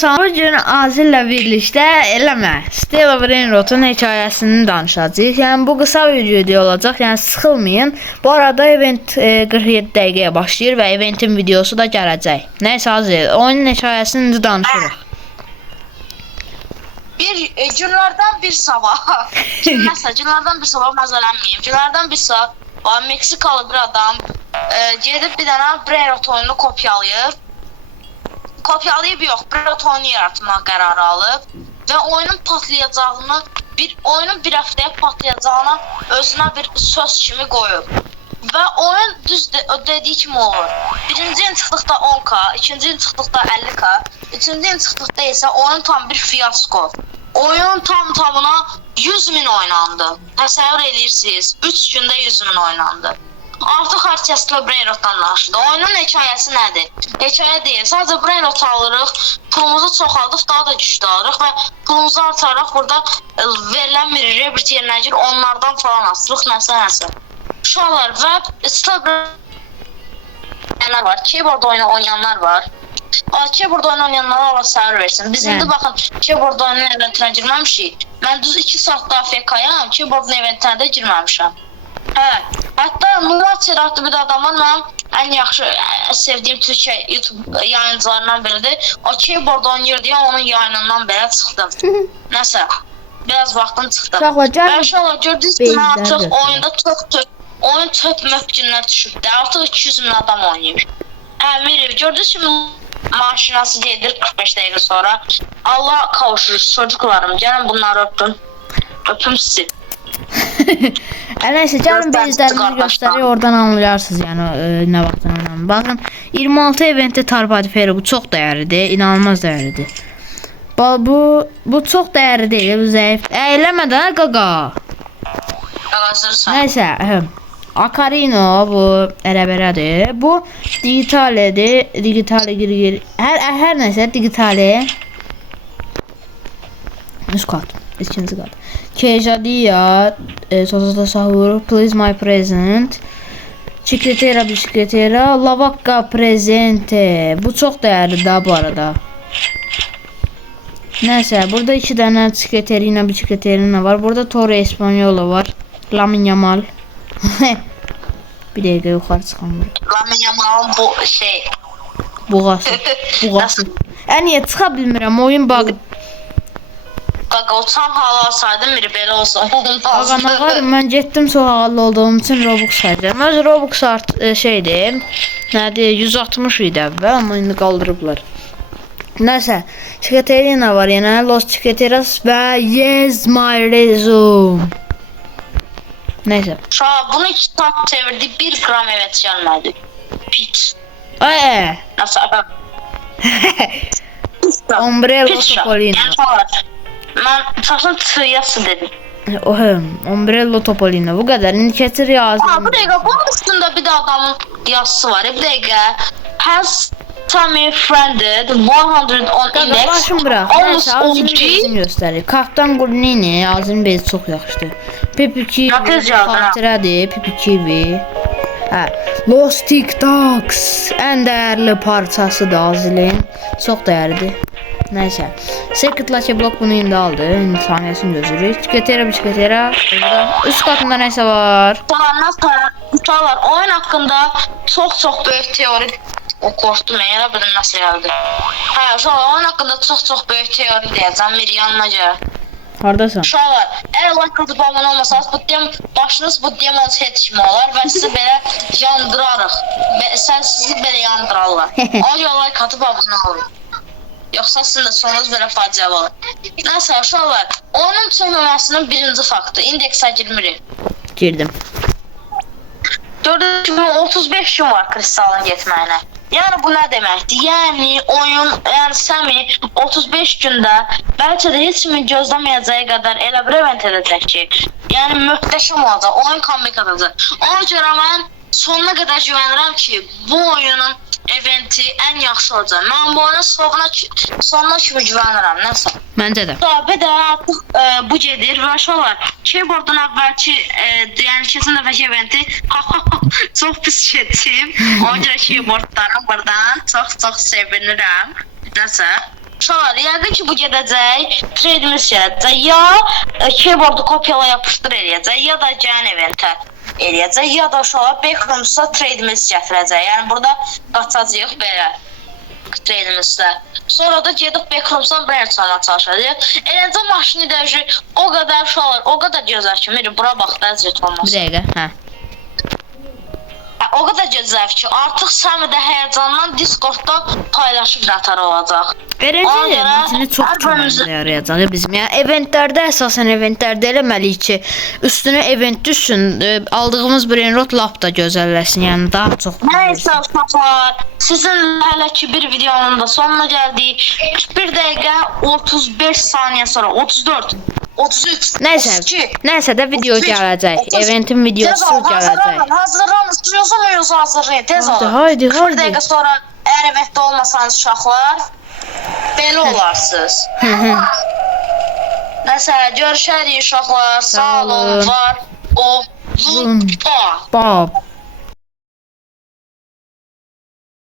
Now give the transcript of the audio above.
Bugün Azil'lə birlikdə eləmə, Stella Brainrot'un hekayəsini danışacağıq. Yəni bu qısa video olacaq, yəni sıxılmayın. Bu arada event 47 dəqiqəyə başlayır və eventin videosu da gələcək. Nəysə Azil, oyunun hekayəsini danışırıq. Günlərdən bir sabah, günlərdən bir sabah məzələnməyim. Günlərdən bir sabah Meksikalı bir adam gedib bir dənə Brainrot oyununu kopyalayıb yox, Brainrot oyunu yaratmaq qərarı alıb və oyunun patlayacağını, oyunun bir həftəyə patlayacağına özünə bir söz kimi qoyub. Və oyun düz dediyi kimi olur. Birinci il çıxdıqda 10k, ikinci il çıxdıqda 50k, üçüncü il çıxdıqda isə oyun tam bir fiyasko. Oyun tamına 100.000 oynandı. Təsəvvür edirsiniz, 3 gündə 100.000 oynandı. Artıq hər kəslə Brainrot'dan danışdı. Oyunun hekayəsi nədir? Hekayə deyil, sadəcə Brainrot alırıq, pulumuzu çoxaldıq, daha da güclü alırıq və pulumuzu artaraq burada verilən bir rebirth yerinə gir, onlardan falan asırıq, nəsə. Uşaqlar və Stella var, keyboard oyunu oynayanlar var. Keyboard oyunu oynayanlara Allah səbir versin. Biz indi baxın, keyboard oyunun eventinə girməmişik. Mən düz 2 saatda AFK-yam, keyboardun eventinə də girməmişəm. Hətta Numater adlı bir adam var, mənim ən yaxşı sevdiyim Türkiyə YouTube yayıncılarından biridir. O keyboard oynayır deyə onun yayınından belə çıxdım. Nəsə, biraz vaxtım çıxdı. Və inşallah gördünüz ki, artıq oyunda oyun töp möhkünlər düşübdür. Artıq 200.000 adam oynayır. Miri, gördünüz ki, maşinası gedir 45 dəqiqə sonra. Allah kavuşuruz çocuklarım, gəlin bunları öpün. Öpüm sizi. Nəysə, gəlin bezlərimizi göstərir, oradan anlayarsınız yəni nə vaxtdan önemli. Baxın, 26 eventi Tarpadiferi, bu çox dəyərlidir, inanılmaz dəyərlidir. Bu çox dəyərli deyil, bu zəif. Eləmədən qaqa. Nəysə, Akarino, bu elə-belədir. Bu digitalidir, digitali hər nəsə digitali. Üst kat, ikinci kat. Kejadia, Sosada Sahur, Please My Present, Çikletera, Lavakka Presente. Bu çox dəyərli da bu arada. Nəysə, burada 2 dənə Çikleterina, bir Çikleterina var. Burada Torre Espanyolo var. Lamine Yamal. Bir dəqiqə yuxarı çıxamır. Lamine Yamal'ın bu şey. Buğası. Niyə çıxa bilmirəm, oyun bağlı. Qaqa, uçan hala alsaydım biri belə olsa. Qaqanağar, mən getdim soğallı olduğum üçün Robux xərcəm. Öz Robux şeydir, nədir, 160 idi əvvəl, amma indi qaldırıblar. Nəsə, Çiketerina var yenə, Los Çiketeras və Yes My Resume. Nəysə. Bunu 2 saat çevirdik, 1 gram evet gəlmədi. Piç. Nəsə. Ombrello Topolino. Mən çaşın çıyası dedim. Ombrello Topolino, bu qədər. İndi keçir yazdım. Bu dəqiqə, bunun üstündə bir də adamın yazısı var. Bir dəqiqə. Has Tommy friended 110 index. Başım bırax. Nəysə, Azim bezini göstərir. Kaptan Gurnini, Azim bezi çox yaxşıdır. Pepe Kiwi, xatirədir, Pepe Kiwi. Los TikToks, ən dəyərli parçasıdır Azilin. Çox dəyərlidir. Nəysə, Secret Lucky Block bunu indi aldı, indi saniyəsini gözürük. Çikletera. Üst katında nəysə var. Uşaqlar, oyun haqqında çox böyük teori. O qorxdum, elə bildim nəsə gəldi. Uşaqlar, oyun haqqında çox böyük teori deyəcəm, bir yanına gəl. Haradasan? Uşaqlar, əgər like atıp abone olmasanız, başınız bu demons head kimi olar və sizi belə yandırarıq. Sizi belə yandırarlar. Ona görə like atıp abone olun. Yoxsa sizin də sonunuz belə faciəvi olur. Nəsə, uşaqlar, oyunun çəkməməsinin birinci faktı, indeksə girmirik. Girdim. Gördüyünüz kimi 35 gün var kristalın getməyinə. Yəni bu nə deməkdir? Yəni oyun, Sami 35 gündə bəlkə də heç kimin gözləməyəcəyi qədər elə bir event edəcək ki, yəni möhtəşəm olacaq, oyun comeback atacaq. Ona görə mən sonuna qədər güvənirəm ki, bu oyunun eventi ən yaxşı olacaq. Mən bu oyunun sonuna kimi güvənirəm, nəsə. Məncə də. Bir də artıq bu gedir və uşaqlar, keyboardun əvvəlki, yəni keçən dəfəki eventi çox pis keçib. Ona görə keyboardlarım buradan çox sevinirəm. Nəsə. Uşaqlar, yəqin ki bu gedəcək, trade'imiz gedəcək, ya keyboardu kopyala yapışdır eləyəcək, ya da gəlin eventə eləyəcək, ya da uşaqlar backrooms'a trade'imiz gətirəcək. Yəni burada qaçacağıq belə trade'imizdə. Sonra da gedib backrooms'dan brand çalmağa çalışacaq. Eləcə maşını dəyişir, o qədər uşaqlar, o qədər gözəl ki, bura bax da zət olmasın. Bir dəqiqə, hə. O qədər gözəl ki, artıq Sami də həyəcandan Discordda paylaşıb qatar olacaq. Verəcək maşını çox köməklə yarayacaq bizim. Yəni eventlərdə əsasən eventlərdə eləməliyik ki, üstünə event düşsün, aldığımız brainrot lap da gözəlləşsin. Yəni daha çox. Nəysə uşaqlar, sizin hələ ki bir videonun da sonuna gəldik. 1 dəqiqə 35 saniyə sonra 34 33 Nəsə də video gələcək. Eventin videosu gələcək. Hazırlanın, sürüyorsunuz hazırlayın, tez olun. Haydi. 1 dəqiqə sonra əgər eventdə olmasanız uşaqlar, belə olarsınız. Nəsə, görüşərik uşaqlar, sağ olun, var olun. Bab.